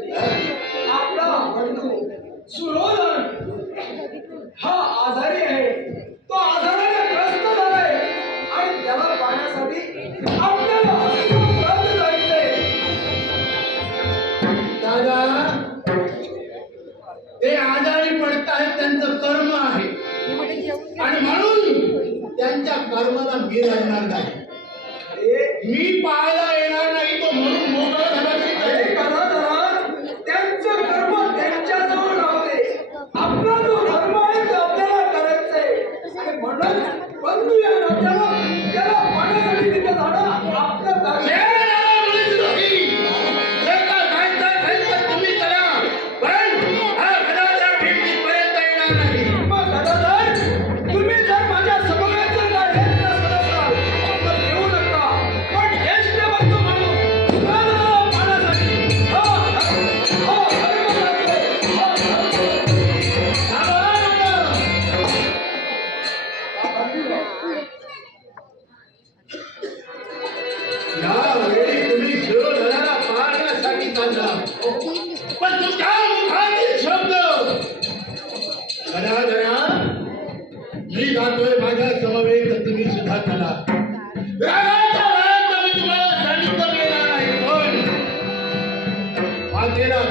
आपला बंधू सुरोधन हा आजारी आहे. तो दादा ते आजारी पडत आहेत त्यांचं कर्म आहे. आणि म्हणून त्यांच्या कर्माला मी रडणार नाही. मी पाहायला यावेळी तुम्ही शिवधराला मारण्यासाठी सांगितला पण तुझ्या मुखातील शब्द. गदाधरा मी तुम्ही सुद्धा चला. पण. मातेला